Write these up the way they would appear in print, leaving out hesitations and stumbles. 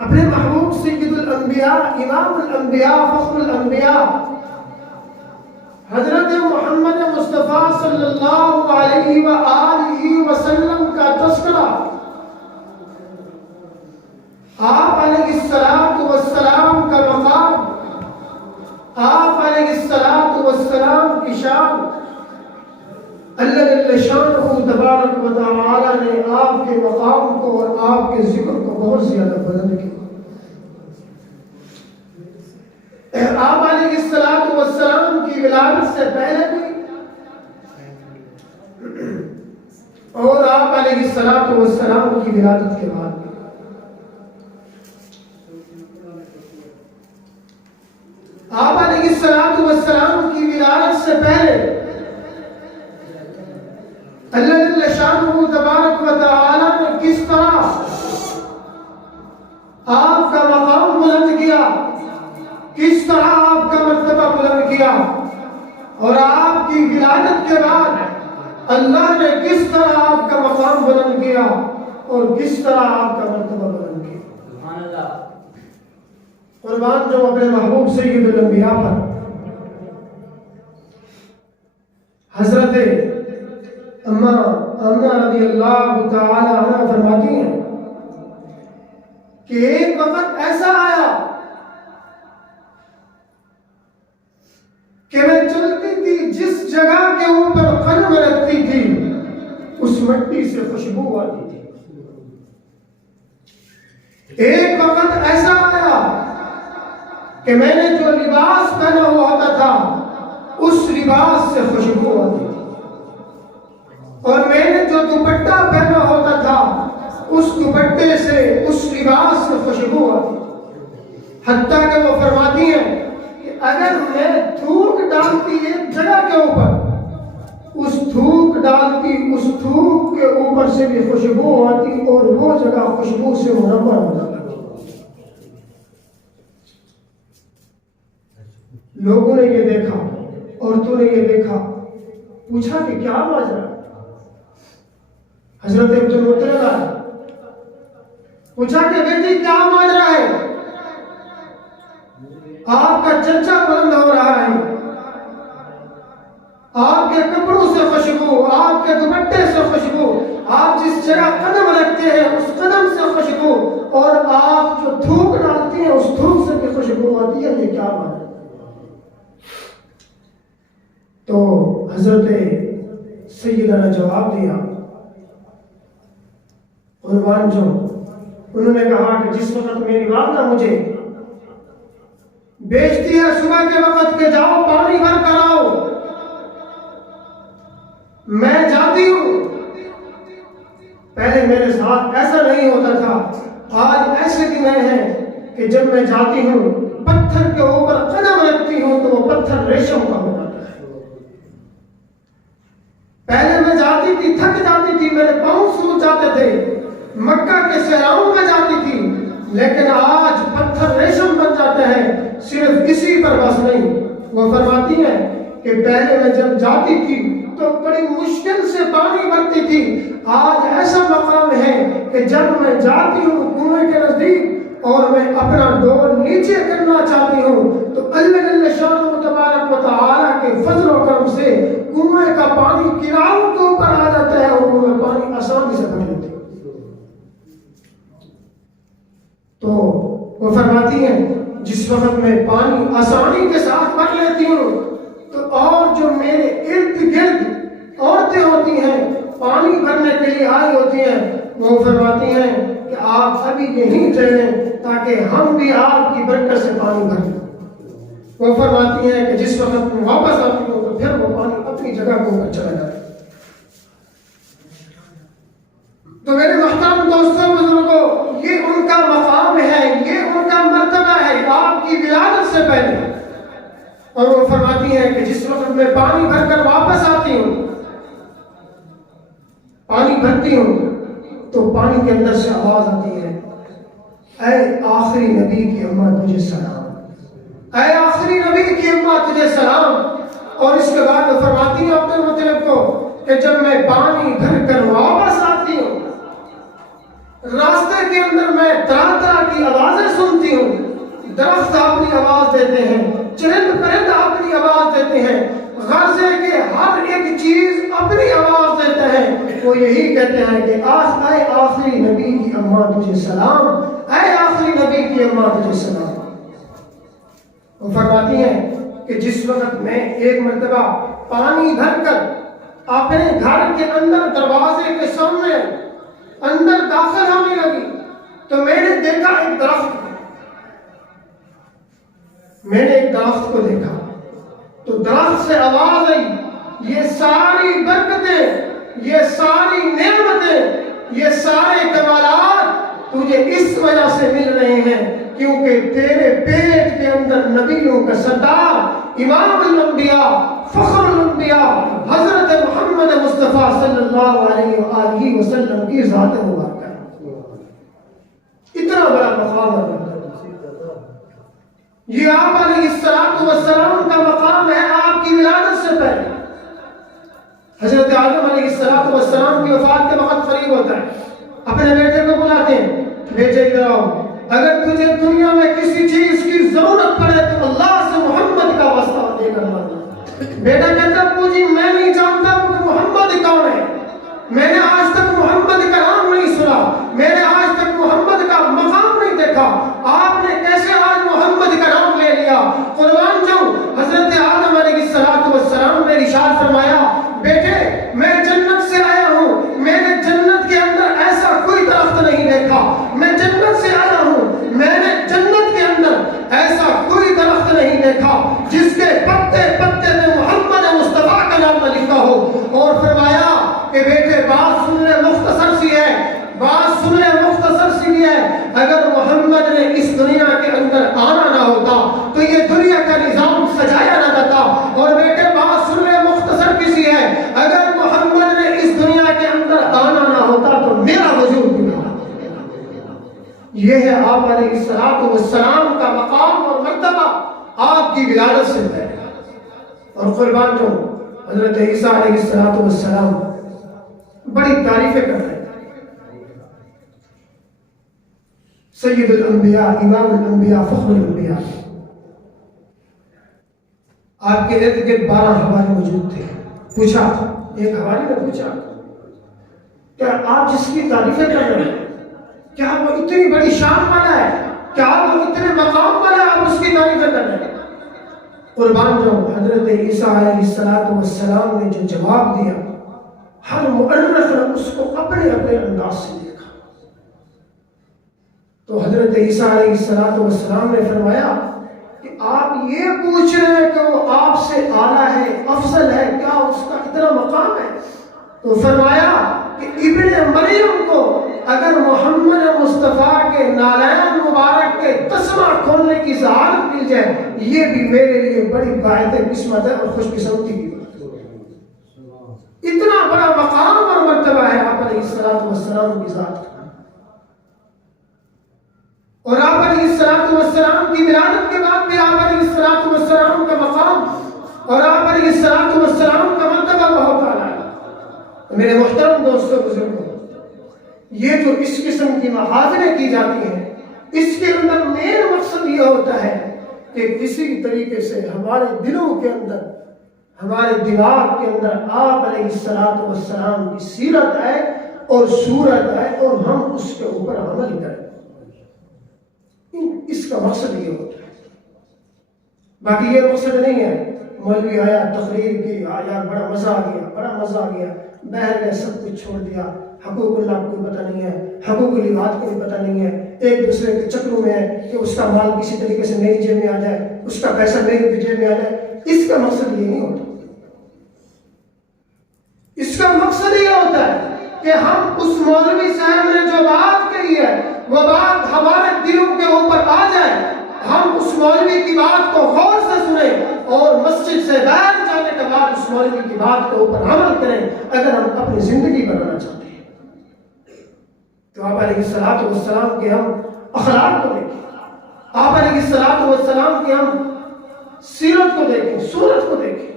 اپنے محبوب سید الانبیاء، امام الانبیاء، فخر الانبیاء حضرت محمد مصطفیٰ صلی اللہ علیہ وآلہ وسلم کا تذکرہ آپ علیہ السلام کا مقام، آپ علیہ السلام کی شان، اللہ جل شانہ تبارک و تعالی نے آپ کے مقام کو اور آپ کے ذکر کو بہت زیادہ بلند کیا۔ آپ علیہ السلام کی ولادت سے پہلے بھی اور آپ علیہ السلام کی ولادت کے بعد بھی آپ علیہ السلام کی ولادت سے پہلے اللہ جل شانہ تبارک و تعالی نے کس طرح آپ کا مقام بلند کیا، کس طرح آپ کا مرتبہ بلند کیا، اور آپ کی ولادت کے بعد اللہ نے کس طرح آپ کا مقام بلند کیا اور کس طرح آپ کا مرتبہ بلند کیا۔ سبحان اللہ۔ قربان جو اپنے محبوب سید الانبیاء پر حضرت اماں آمنہ رضی اللہ تعالی عنہ فرماتی ہیں کہ ایک وقت ایسا آیا کہ میں چلتی تھی، جس جگہ کے اوپر قدم رکھتی تھی اس مٹی سے خوشبو آتی تھی۔ ایک وقت ایسا آیا کہ میں نے جو لباس پہنا ہوا ہوتا تھا اس لباس سے خوشبو آتی تھی، اور میں نے جو دوپٹہ پہنا ہوتا تھا اس دوپٹے سے، اس لباس سے خوشبو آتی تھی۔ حتیٰ کہ وہ فرماتی ہیں کہ اگر میں تھوک ڈالتی ایک جگہ کے اوپر، اس تھوک ڈالتی، اس تھوک کے اوپر سے بھی خوشبو آتی اور وہ جگہ خوشبو سے منور ہو جاتی۔ لوگوں نے یہ دیکھا، عورتوں نے یہ دیکھا، پوچھا کہ کیا ماجرا ہے؟ حضرت عبد المطلب آئے، پوچھا کہ بیٹی کیا ماجرا ہے؟ آپ کا چرچا بلند ہو رہا ہے، آپ کے کپڑوں سے خوشبو، آپ کے دوپٹے سے خوشبو، آپ جس جگہ قدم رکھتے ہیں اس قدم سے خوشبو، اور آپ جو تھوک ڈالتی ہیں اس تھوک سے بھی خوشبو آتی ہے، یہ کیا ماجرا؟ تو حضرت سیدہ نے جواب دیا، قربان جو انہوں نے کہا کہ جس وقت میری والدہ مجھے بیچتی ہے صبح کے وقت کہ جاؤ پانی بھر کر آؤ، میں جاتی ہوں، پہلے میرے ساتھ ایسا نہیں ہوتا تھا، آج ایسے دن ہیں کہ جب میں جاتی ہوں پتھر کے اوپر قدم رکھتی ہوں تو وہ پتھر ریشم کا ہو جاتا ہے۔ پہلے میں جاتی تھی، تھک جاتی تھی، میرے پاؤں سوج جاتے تھے، مکہ کے صحراؤں میں جاتی تھی، لیکن آج پتھر ریشم بن جاتے ہیں۔ صرف اسی پر بس نہیں، وہ فرماتی ہیں کہ پہلے میں جب جاتی تھی تو بڑی مشکل سے پانی بھرتی تھی، آج ایسا مقام ہے کہ جب میں جاتی ہوں کنویں کے نزدیک اور میں اپنا ڈول نیچے کرنا چاہتی ہوں تو اللہ جل شانہ تبارک و تعالی کے فضل و کرم سے کنویں کا پانی کناروں کے اوپر آ جاتا ہے اور وہ پانی آسانی سے بھر لیتی ہے۔ تو وہ فرماتی ہیں جس وقت میں پانی آسانی کے ساتھ بھر لیتی ہوں تو اور جو میرے ارد گرد عورتیں ہوتی ہیں پانی بھرنے کے لیے آئی ہوتی ہیں، وہ فرماتی ہیں کہ آپ ابھی یہیں ٹھہریں تاکہ ہم بھی آپ کی برکت سے پانی بھریں۔ وہ فرماتی ہیں کہ جس وقت میں واپس آتی ہوں تو پھر وہ پانی اپنی جگہ کو اوپر چلا جاتا ہے۔ تو میرے محترم دوستوں بزرگوں، یہ ان کا مقام ہے، یہ ان کا مرتبہ ہے آپ کی ولادت سے پہلے۔ اور وہ فرماتی ہیں کہ جس وقت میں پانی بھر کر واپس آتی ہوں، پانی بھرتی ہوں تو پانی کے اندر سے آواز آتی ہے، اے آخری نبی کی اماں تجھے سلام، اے آخری نبی کی اماں تجھے سلام۔ اور اس کے بعد وہ فرماتی ہیں عبد المطلب کو کہ جب میں پانی بھر کر واپس آتی ہوں، راستے کے اندر میں طرح طرح کی کی آوازیں سنتی ہوں. درخت اپنی آواز دیتے ہیں, چرند پرند اپنی آواز دیتے ہیں, غرضے کے ہر ایک چیز اپنی آواز دیتے ہیں. وہ یہی کہتے ہیں کہ اے آخری نبی کی اماں تجھے سلام, اے آخری نبی کی اماں تجھے سلام. وہ فرماتی ہیں کہ جس وقت میں ایک مرتبہ پانی بھر کر اپنے گھر کے اندر دروازے کے سامنے اندر داخل ہونے لگی تو میں نے دیکھا ایک درخت کو. میں نے ایک درخت کو دیکھا تو درخت سے آواز آئی, یہ ساری برکتیں, یہ ساری نعمتیں, یہ سارے کمالات تجھے اس وجہ سے مل رہے ہیں کیونکہ تیرے پیٹ کے اندر نبیوں کا سردار, امام الانبیاء, فخر الانبیاء حضرت محمد مصطفیٰ صلی اللہ علیہ وآلہ وسلم کی ذات مبارکہ ہے. اتنا بڑا مقام ہے. یہ آپ علیہ السلام کا مقام ہے آپ کی ولادت سے پہلے. حضرت آدم علیہ السلام کی وفات کے وقت قریب ہوتا ہے, اپنے بیٹے کو بلاتے ہیں, بیٹے ادھر آؤ, اگر تجھے دنیا میں کسی چیز کی ضرورت پڑے تو اللہ سے محمد کا واسطہ دے کر مانگنا. بیٹا کہتا پوجی میں نہیں جانتا کہ محمد کون ہے, میں نے آج تک محمد کا نام نہیں سنا, میں نے آج تک محمد کا مقام نہیں دیکھا, آپ نے کیسے آج محمد کا نام لے لیا. قربان جاؤں, حضرت آدم علیہ السلام نے ارشاد فرمایا بیٹے میں جنت سے آیا ہوں, میں نے جنت کے اندر ایسا کوئی درخت نہیں دیکھا, میں جنت سے آیا ہوں, میں نے جنت کے اندر ایسا کوئی درخت نہیں دیکھا جس کے پتے پتے میں محمد مصطفیٰ کا نام نہ لکھا ہو. اور فرمایا کہ بیٹے بات سن لے, مختصر سی ہے, بات سن لے, مختصر سی ہے. اگر محمد نے اس دنیا کے اندر آنا نہ ہوتا تو یہ دنیا کا نظام سجایا نہ جاتا. اور بیٹے بات سن لے, مختصر کسی ہے, اگر محمد نے اس دنیا کے اندر آنا نہ ہوتا تو میرا وجود بھی نہ ہوتا. یہ ہے آپ علیہ السلام کا مقام اور مرتبہ آپ کی ولادت سے پہلے. اور قربان جو حضرت عیسیٰ علیہ السلام بڑی تعریفیں کر رہے ہیں. سید الانبیاء, امام الانبیاء, فخر الانبیاء. آپ کے ارد گرد 12 حواری موجود تھے. پوچھا, ایک حواری نے پوچھا کیا آپ جس کی تعریفیں کر رہے ہیں کیا وہ اتنی بڑی شان والا ہے, کیا وہ اتنے مقام والا ہے, آپ اس کی تعریفیں کر رہے ہیں. قربان جو حضرت عیسیٰ علیہ السلام نے جو جواب دیا, ہر مؤرخ نے اس کو اپنے اپنے انداز سے دیکھا. تو حضرت عیسیٰ علیہ السلام نے فرمایا کہ آپ یہ پوچھ رہے ہیں کہ وہ آپ سے اعلیٰ ہے, افضل ہے, کیا اس کا اتنا مقام ہے؟ تو فرمایا کہ ابن مریم کو اگر محمد مصطفیٰ کے نالین مبارک کے تسمہ کھولنے کی سعادت مل جائے, یہ بھی میرے لیے بڑی باعث قسمت ہے اور خوش قسمتی کی بات. اتنا بڑا مقام اور مرتبہ ہے آپ علیہ السلام کی ذات. اور آپ علیہ السلام کی ولادت کے بعد بھی آپ علیہ السلام کا مقام اور آپ علیہ السلام کا مرتبہ بہت اعلیٰ ہے. میرے محترم دوستوں بزرگوں, یہ جو اس قسم کی محاذریں کی جاتی ہیں اس کے اندر مین مقصد یہ ہوتا ہے کہ کسی طریقے سے ہمارے دلوں کے اندر, ہمارے دماغ کے اندر آپ علیہ السلام کی سیرت آئے اور صورت آئے اور ہم اس کے اوپر عمل کریں. اس کا مقصد یہ ہوتا ہے. باقی یہ مقصد نہیں ہے مولوی آیا تقریر کی, آیا بڑا مزہ آ گیا, بڑا مزہ آ گیا, بہر گئے, سب کچھ چھوڑ دیا, حقوق اللہ کو پتہ نہیں ہے, حقوق العباد کو بھی پتہ نہیں ہے, ایک دوسرے کے چکروں میں ہے کہ اس کا مال کسی طریقے سے میری جیب میں آ جائے, اس کا پیسہ میری جیب میں آ جائے. اس کا مقصد یہ نہیں ہوتا. اس کا مقصد یہ ہوتا ہے کہ ہم اس مولوی صاحب نے جو بات کہی ہے وہ بات ہمارے دلوں کے اوپر آ جائے, ہم اس مولوی کی بات کو غور سے سنیں اور مسجد سے باہر جانے کے بعد اس مولوی کی بات کے اوپر عمل کریں اگر ہم اپنی زندگی بنانا چاہتے ہیں. تو آپ علیہ السلام کے ہم اخلاق کو دیکھیں, آپ علیہ السلام کے ہم سیرت کو دیکھیں, صورت کو دیکھیں.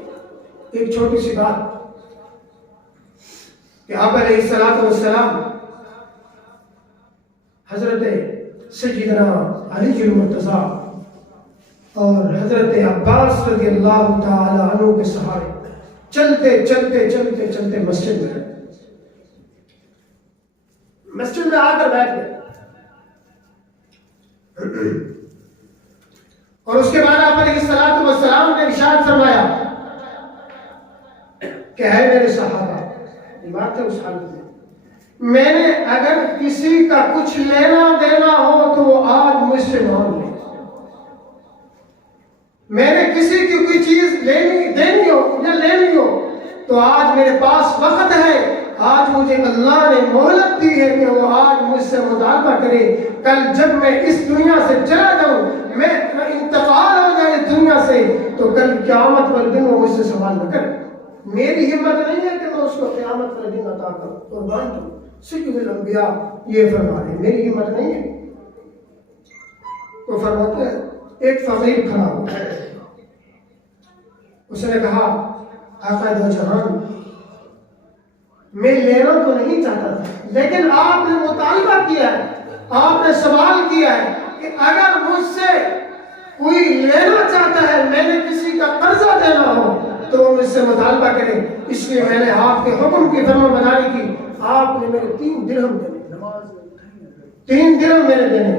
ایک چھوٹی سی بات کہ آپ علیہ السلام حضرت سیدنا علی المرتضیٰ اور حضرت عباس رضی اللہ تعالی عنہ کے سہارے چلتے چلتے چلتے چلتے مسجد میں آ کر بیٹھ گئے. اور اس کے بعد آپ علیہ الصلوۃ والسلام نے ارشاد فرمایا کہ ہے میرے صحابہ، یہ بات ہے اس حالت میں نے اگر کسی کا کچھ لینا دینا ہو تو وہ آج مجھ سے مانگ لے. میں نے کسی کی کوئی چیز دینی ہو یا لینی ہو تو آج میرے پاس وقت ہے. آج مجھے اللہ نے مہلت دی ہے کہ وہ آج مجھ سے مطالبہ کرے. کل جب میں اس دنیا سے چلا جاؤں، میں انتقال ہو جائے اس دنیا سے، تو کل قیامت والے دن وہ مجھ سے سوال نہ کرے. میری ہمت نہیں ہے کہ میں اس کو قیامت والے دن عطا کروں. قربان دوں سید الانبیاء یہ فرما رہے ہیں، میری ہمت نہیں ہے. وہ فرماتے ہیں ایک فقیر کھڑا ہوا، اس نے کہا آقا دو جہان، میں لینا تو نہیں چاہتا تھا، لیکن آپ نے مطالبہ کیا ہے، آپ نے سوال کیا ہے کہ اگر مجھ سے کوئی لینا چاہتا ہے، میں نے کسی کا قرضہ دینا ہو تو وہ مجھ سے مطالبہ کرے. اس لیے میں نے آپ کے حکم کی فرما برداری کی. آپ نے میرے 3 درہم دینے، 3 درہم میرے دینے.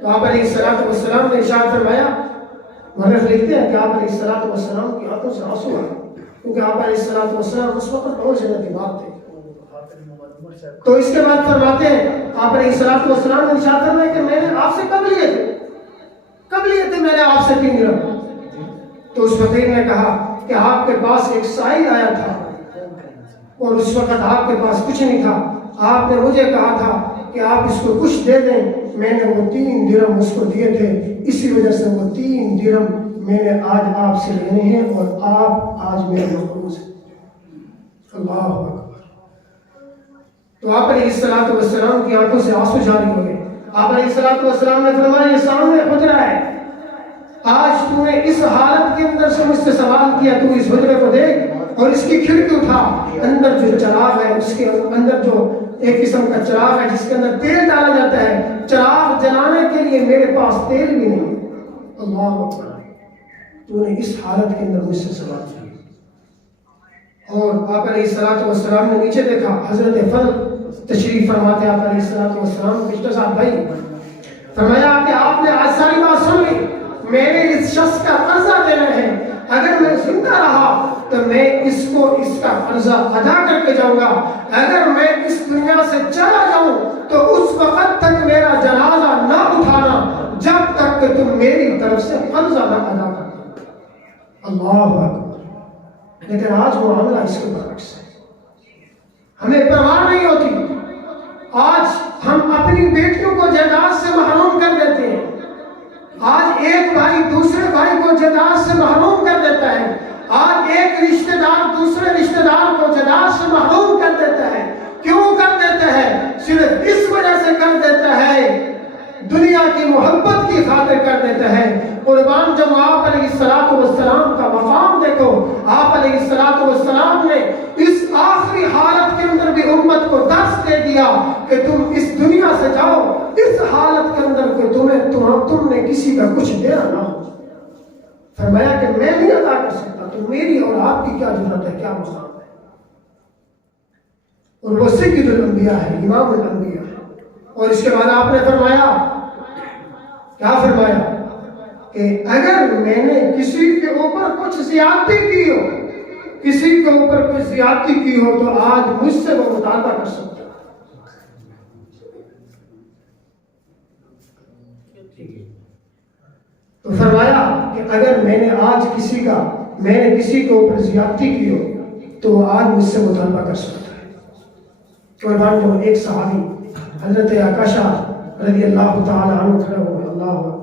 تو آپ علیہ الصلوۃ والسلام نے ارشاد فرمایا، مؤرخ لکھتے ہیں کہ آپ علیہ الصلوۃ والسلام کی آنکھوں سے آنسو آئے، کیونکہ آپ علیہ الصلوۃ والسلام اس وقت بہت جنتی بات تھے. تو اس کے بعد فرماتے ہیں آپ علیہ الصلوۃ والسلام نے ارشاد فرمایا کہ میں نے آپ سے کب لیے تھے میں نے آپ سے 3 درہم. تو اس فقیر نے کہا کہ آپ کے پاس ایک سائل آیا تھا اور اس وقت آپ کے پاس کچھ نہیں تھا. آپ نے مجھے کہا تھا کہ آپ اس کو کچھ دے دیں. میں نے وہ 3 درہم اس کو دیے تھے، اسی وجہ سے وہ 3 درہم میں نے آج آپ سے لینے ہیں اور آپ آج میرے محفوظ ہیں. اللہ اکبر. تو آپ علیہ الصلوۃ والسلام کی آنکھوں سے آنسو جاری ہو گئے. آپ علیہ الصلوۃ والسلام نے فرمایا یہ سامنے حجرہ ہے، آج تو نے اس حالت کے اندر سے مجھ سے سوال کیا، تو اس حجرے کو دیکھ اور اس کی کھڑکی اٹھا. اندر جو چراغ ہے، اس کے اندر جو ایک قسم کا چراغ ہے جس کے اندر تیل ڈالا جاتا ہے، چراغ جلانے کے لیے میرے پاس تیل بھی نہیں. اللہ اکبر. تو نے اس حالت کے اندر مجھ سے سوال کیا. اور آپ علیہ الصلوۃ والسلام نے نیچے دیکھا، حضرت فضل تشریف فرماتے آپ علیہ الصلوۃ والسلام پشتو صاحب بھائی، فرمایا کہ آپ نے آج ساری بات سن لی. میں نے اس شخص کا قرضہ دینا ہے، اگر میں زندہ رہا تو میں اس کا قرضہ ادا کر کے جاؤں گا. اگر میں اس دنیا سے چلا جاؤں تو اس وقت تک میرا جنازہ نہ اٹھانا جب تک کہ تم میری طرف سے قرضہ نہ ادا کرو. اللہ اکبر. لیکن آج معاملہ اس کے برعکس ہے، ہمیں پرواہ نہیں ہوتی. آج ہم اپنی بیٹیوں کو جائیداد سے محروم کر دیتے ہیں. آج ایک بھائی دوسرے بھائی کو جائیداد سے محروم کر دیتا ہے. آج ایک رشتہ دار دوسرے رشتہ دار کو جائیداد سے محروم کر دیتا ہے. کیوں کر دیتا ہے؟ صرف اس وجہ سے کر دیتا ہے، دنیا کی محبت کی خاطر کر دیتا ہے. قربان جب آپ علیہ الصلوۃ والسلام کا مقام دیکھو، آپ علیہ الصلوۃ والسلام نے اس آخری حالت کے اندر بھی امت کو درس دے دیا کہ تم اس دنیا سے جاؤ اس حالت کے اندر کہ تم نے کسی کا کچھ دینا نہ ہو. فرمایا کہ میں نہیں عطا کر سکتا، تو میری اور آپ کی کیا ضرورت ہے، کیا مقام ہے. اور وہ سید الانبیاء ہے، امام الانبیاء ہے. اور اس کے بعد آپ نے فرمایا، کیا فرمایا کہ اگر میں نے کسی کے اوپر کچھ زیادتی کی ہو، کسی کے اوپر کچھ زیادتی کی ہو تو آج مجھ سے وہ مطالبہ کر سکتا. تو فرمایا کہ اگر میں نے آج کسی کے اوپر زیادتی کی ہو تو وہ آج مجھ سے مطالبہ کر سکتا ہے. قربان جو ایک صحابی حضرت عکاشہ رضی اللہ تعالی عنہ کھڑے ہوئے، اللہ اکبر،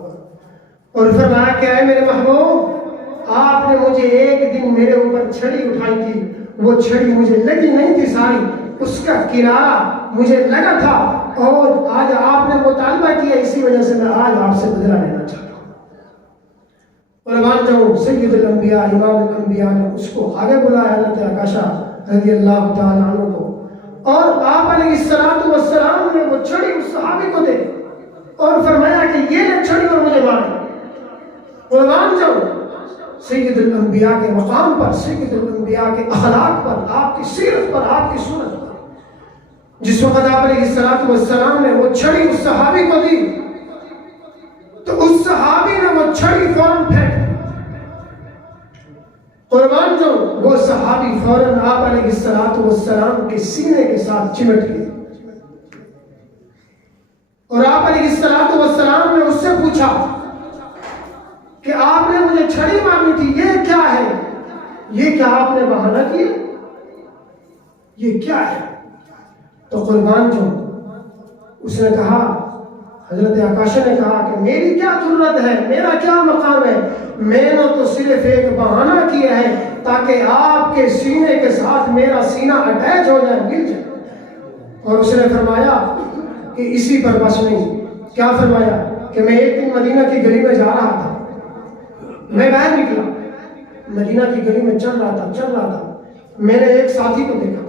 اور فرمایا کہ اے میرے محبوب، آپ نے مجھے ایک دن میرے اوپر چھڑی اٹھائی تھی، وہ چھڑی مجھے لگی نہیں تھی ساری، اس کا کنارہ مجھے لگا تھا، اور آج آپ نے مطالبہ کیا، اسی وجہ سے میں آج آپ سے بدلہ لینا چاہتا ہوں. قربان جاؤں سید الانبیاء امام الانبیاء نے اس کو آگے بلایا، حضرت عکاشہ رضی اللہ تعالی عنہ کو، اور آپ علیہ الصلوۃ والسلام نے وہ چھڑی اس صحابی کو دے اور سید الانبیاء کے مقام پر، سید الانبیاء کے اخلاق پر، آپ کی سیرت پر، آپ کی سنت پر. جس وقت آپ علیہ الصلوۃ والسلام نے وہ چھڑی اس صحابی کو دی تو اس صحابی نے وہ چھڑی فوراً پھینک دی. قربان جو وہ صحابی فوراً آپ علیہ الصلوۃ والسلام کے سینے کے ساتھ چمٹ گئے اور آپ علیہ الصلوۃ والسلام نے اس سے پوچھا کہ آپ نے مجھے چھڑی ماری تھی، یہ کیا ہے؟ یہ کیا آپ نے بہانہ کیا؟ یہ کیا ہے؟ تو قربان جو اس نے کہا، حضرت عکاشہ نے کہا کہ میری کیا ضرورت ہے، میرا کیا مقام ہے، میں نے تو صرف ایک بہانہ کیا ہے تاکہ آپ کے سینے کے ساتھ میرا سینہ اٹیچ ہو جائے، مل جائے. اور اس نے فرمایا کہ اسی پر بس نہیں. کیا فرمایا کہ میں ایک دن مدینہ کی گلی میں جا رہا تھا، میں باہر نکلا، مدینہ کی گلی میں چل رہا تھا، میں نے ایک ساتھی کو دیکھا،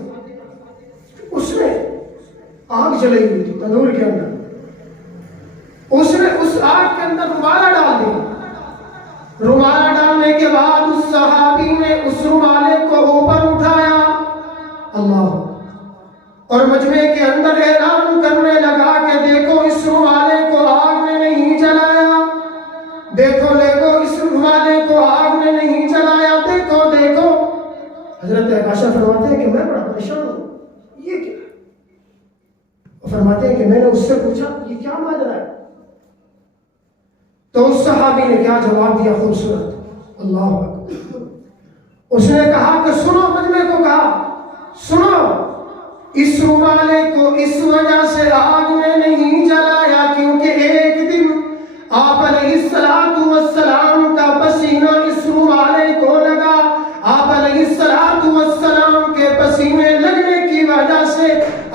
اس نے آگ جلائی ہوئی تھی تندور کے اندر، اس نے اس آگ کے اندر رومالہ ڈال دیا. رومالہ ڈالنے کے بعد اس صحابی نے اس رومالے کو اوپر اٹھایا، اللہ، اور مجمع کے اندر اعلان کرنے لگا کہ دیکھو اس رومالے کو آگ نے نہیں جلایا، دیکھو اس رومالے کو آگ نے نہیں جلایا، دیکھو. حضرت عکاشہ فرماتے ہیں کہ میں بڑا پریشان ہوں، یہ کیا؟ فرماتے ہیں کہ میں نے اس سے پوچھا یہ کیا ماجرا ہے؟ تو اس صحابی نے کیا جواب دیا خوبصورت، اللہ اکبر. اس نے کہا کہ سنو، مجمع کو کہا سنو، اس رومالے کو اس وجہ سے آگ نے نہیں جلایا کیونکہ ایک دن آپ علیہ الصلوۃ والسلام کا پسینہ اس رومالے کو لگا. آپ علیہ الصلوۃ والسلام کے پسینے لگنے کی وجہ سے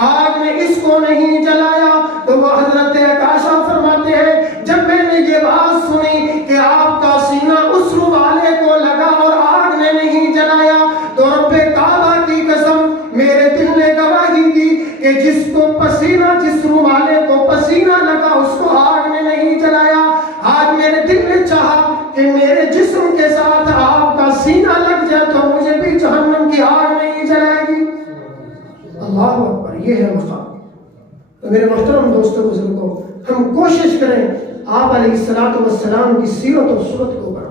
آگ نے اس کو نہیں جلایا. تو وہ حضرت عکاشہ فرماتے ہیں جب میں نے یہ بات سنی کہ آپ کا سینہ اس رومالے کو لگا اور آگ نے نہیں جلایا تو رب کعبہ کی قسم میرے دل نے گواہی دی کہ جس رومالے کو پسینہ لگا اس کو آگ نے نہیں جلایا. آج میرے دل نے چاہا کہ میرے جسم کے ساتھ آپ کا سینہ لگ جائے تو مجھے بھی جہنم کی آگ نہیں جلائے گی. اللہ اکبر، یہ ہے مقام. تو میرے محترم دوستوں بزرگوں، ہم کوشش کریں آپ علیہ الصلوۃ والسلام کی سیرت و صورت کو بڑھائیں.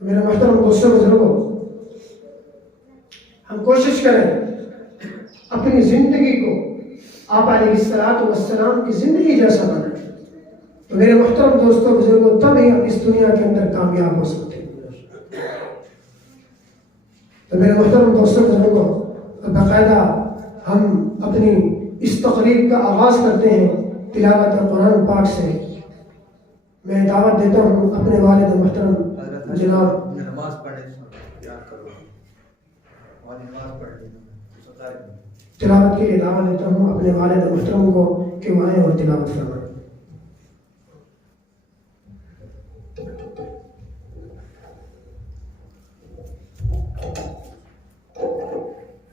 میرے محترم دوستوں بزرگوں، ہم کوشش کریں اپنی زندگی کو آپ علیہ الصلوۃ والسلام کی زندگی جیسا بنائیں. تو میرے محترم دوستوں بزرگوں، تب ہی ہم اس دنیا کے اندر کامیاب ہو سکتے ہیں. تو میرے محترم دوستوں بزرگوں، باقاعدہ ہم اپنی اس تقریب کا آغاز کرتے ہیں تلاوت قرآن پاک سے. میں دعوت دیتا ہوں اپنے والد محترم جناب نماز پڑھنے تلاوت کے لیے دعوت دیتا ہوں اپنے والد محترم کو کہ وہ آئیں اور تلاوت فرمائیں.